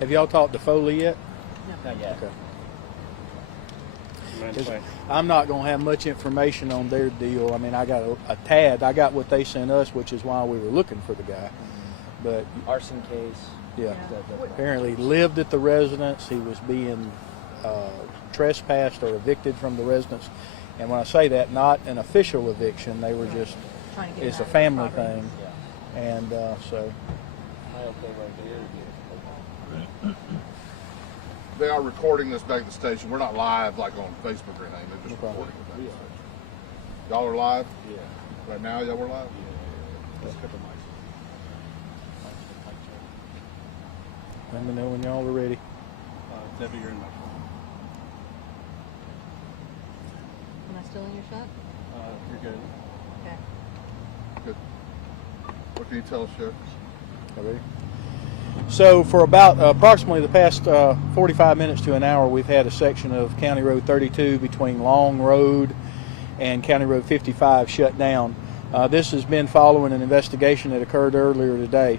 Have y'all talked to Foley yet? No. Not yet. Okay. I'm not going to have much information on their deal. I mean, I got a tad. I got what they sent us, which is why we were looking for the guy. But arson case. Yeah. Apparently lived at the residence. He was being trespassed or evicted from the residence. And when I say that, not an official eviction. They were just, it's a family thing. Yeah. And so. They are recording this back at the station. We're not live like on Facebook or anything. They're just recording it back at the station. Y'all are live? Yeah. Right now, y'all were live? Yeah. Just a couple mics. Let me know when y'all are ready. Debbie, you're in my phone. Am I still in your shot? You're good. Okay. Good. What can you tell us, Sheriff? Ready? So for about approximately the past 45 minutes to an hour, we've had a section of County Road 32 between Long Road and County Road 55 shut down. This has been following an investigation that occurred earlier today.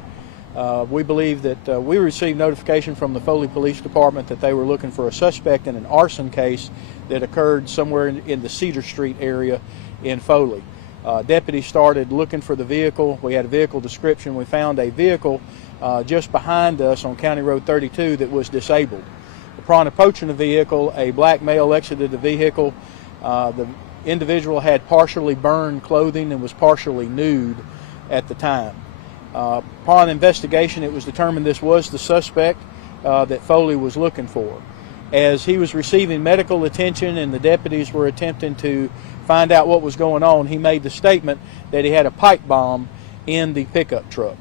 We believe that we received notification from the Foley Police Department that they were looking for a suspect in an arson case that occurred somewhere in the Cedar Street area in Foley. Deputies started looking for the vehicle. We had a vehicle description. We found a vehicle just behind us on County Road 32 that was disabled. Upon approaching the vehicle, a black male exited the vehicle. The individual had partially burned clothing and was partially nude at the time. Upon investigation, it was determined this was the suspect that Foley was looking for. As he was receiving medical attention and the deputies were attempting to find out what was going on, he made the statement that he had a pipe bomb in the pickup truck.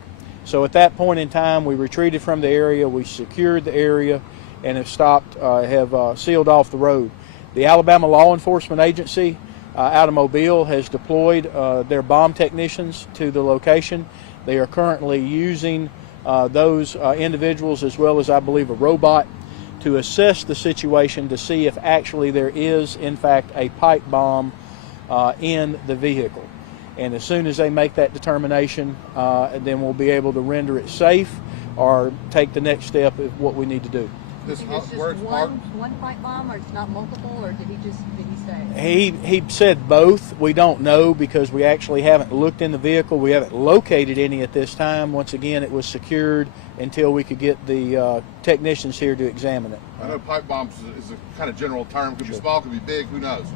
So at that point in time, we retreated from the area, we secured the area, and have sealed off the road. The Alabama Law Enforcement Agency out of Mobile has deployed their bomb technicians to the location. They are currently using those individuals, as well as I believe a robot, to assess the situation to see if actually there is in fact a pipe bomb in the vehicle. And as soon as they make that determination, then we'll be able to render it safe or take the next step of what we need to do. Is it just one pipe bomb, or it's not multiple, or did he say? He said both. We don't know because we actually haven't looked in the vehicle. We haven't located any at this time. Once again, it was secured until we could get the technicians here to examine it. I know pipe bombs is a kind of general term. Could be small, could be big, who knows?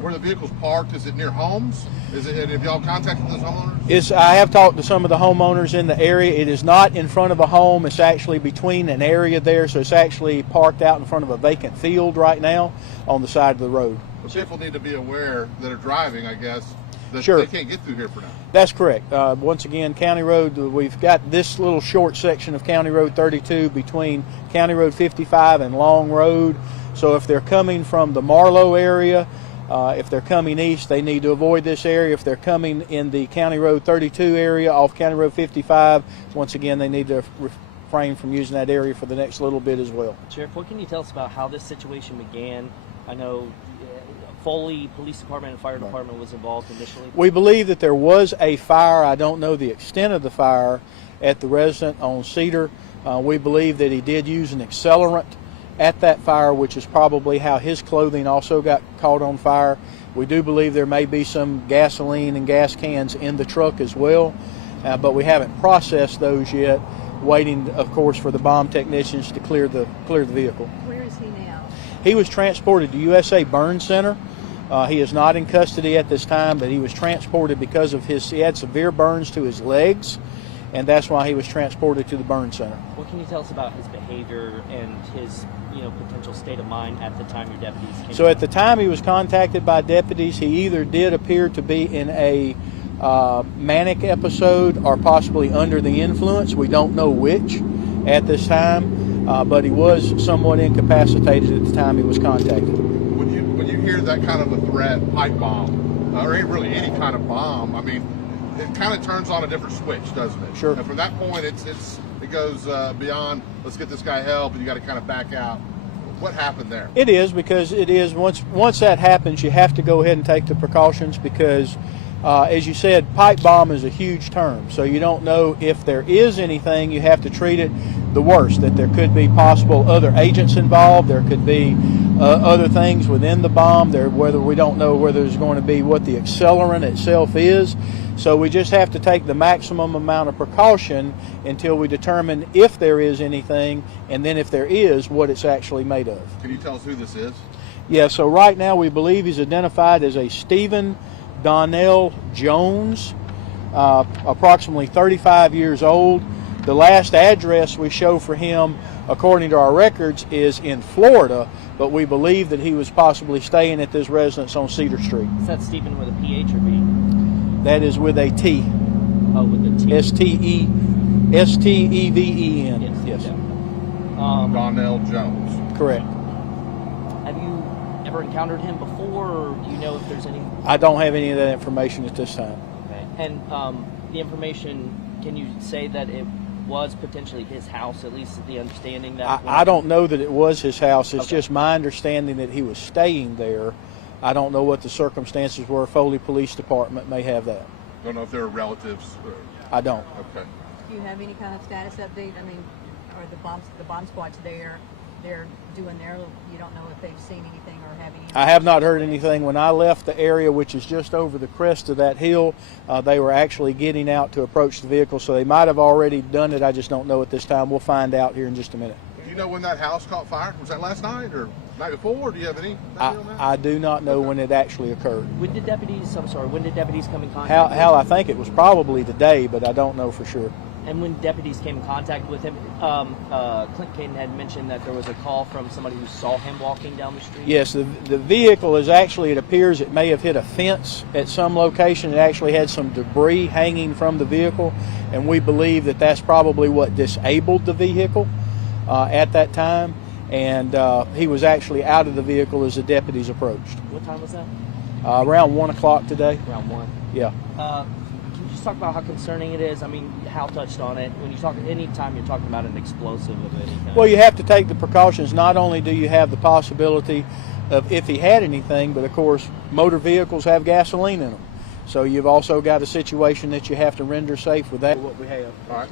Where the vehicle's parked, is it near homes? Have y'all contacted those homeowners? I have talked to some of the homeowners in the area. It is not in front of a home. It's actually between an area there, so it's actually parked out in front of a vacant field right now on the side of the road. Well, people need to be aware that are driving, I guess, that Sure. they can't get through here for now. That's correct. Once again, County Road, we've got this little short section of County Road 32 between County Road 55 and Long Road. So if they're coming from the Marlow area, if they're coming east, they need to avoid this area. If they're coming in the County Road 32 area off County Road 55, once again, they need to refrain from using that area for the next little bit as well. Sheriff, what can you tell us about how this situation began? I know Foley Police Department and Fire Department was involved initially. We believe that there was a fire. I don't know the extent of the fire at the residence on Cedar. We believe that he did use an accelerant at that fire, which is probably how his clothing also got caught on fire. We do believe there may be some gasoline and gas cans in the truck as well, but we haven't processed those yet, waiting, of course, for the bomb technicians to clear the vehicle. Where is he now? He was transported to USA Burn Center. He is not in custody at this time, but he was transported because of he had severe burns to his legs, and that's why he was transported to the burn center. What can you tell us about his behavior and his potential state of mind at the time your deputies came? So at the time he was contacted by deputies, he either did appear to be in a manic episode or possibly under the influence. We don't know which at this time, but he was somewhat incapacitated at the time he was contacted. When you hear that kind of a threat, pipe bomb, or really any kind of bomb, I mean, it kind of turns on a different switch, doesn't it? Sure. And from that point, it goes beyond, let's get this guy help, and you got to kind of back out. What happened there? It is, because it is, once that happens, you have to go ahead and take the precautions, because As you said, pipe bomb is a huge term, so you don't know if there is anything. You have to treat it the worst, that there could be possible other agents involved, there could be other things within the bomb, whether we don't know whether there's going to be what the accelerant itself is. So we just have to take the maximum amount of precaution until we determine if there is anything, and then if there is, what it's actually made of. Can you tell us who this is? Yeah, so right now we believe he's identified as a Stephen Donnell Jones, approximately 35 years old. The last address we show for him, according to our records, is in Florida, but we believe that he was possibly staying at this residence on Cedar Street. Is that Stephen with a PH or B? That is with a T. Oh, with a T. S-T-E-V-E-N. Yes. Yeah. Donnell Jones. Correct. Have you ever encountered him before, or do you know if there's any? I don't have any of that information at this time. Okay. And the information, can you say that it was potentially his house, at least the understanding that? I don't know that it was his house. It's Okay. just my understanding that he was staying there. I don't know what the circumstances were. Foley Police Department may have that. Don't know if they're relatives. I don't. Okay. Do you have any kind of status update? I mean, are the bomb squad's there? They're doing their, you don't know if they've seen anything or have any. I have not heard anything. When I left the area, which is just over the crest of that hill, they were actually getting out to approach the vehicle, so they might have already done it. I just don't know at this time. We'll find out here in just a minute. Do you know when that house caught fire? Was that last night or night before? Do you have any idea on that? I do not know when it actually occurred. When did deputies come in contact? Hal, I think it was probably today, but I don't know for sure. And when deputies came in contact with him, Clint Caden had mentioned that there was a call from somebody who saw him walking down the street. Yes, the vehicle is actually, it appears it may have hit a fence at some location. It actually had some debris hanging from the vehicle, and we believe that that's probably what disabled the vehicle at that time. And he was actually out of the vehicle as the deputies approached. What time was that? Around 1 o'clock today. Around 1. Yeah. Can you just talk about how concerning it is? I mean, Hal touched on it. When you talk, anytime you're talking about an explosive of any kind. Well, you have to take the precautions. Not only do you have the possibility of if he had anything, but of course, motor vehicles have gasoline in them. So you've also got a situation that you have to render safe with that. What we have. All right.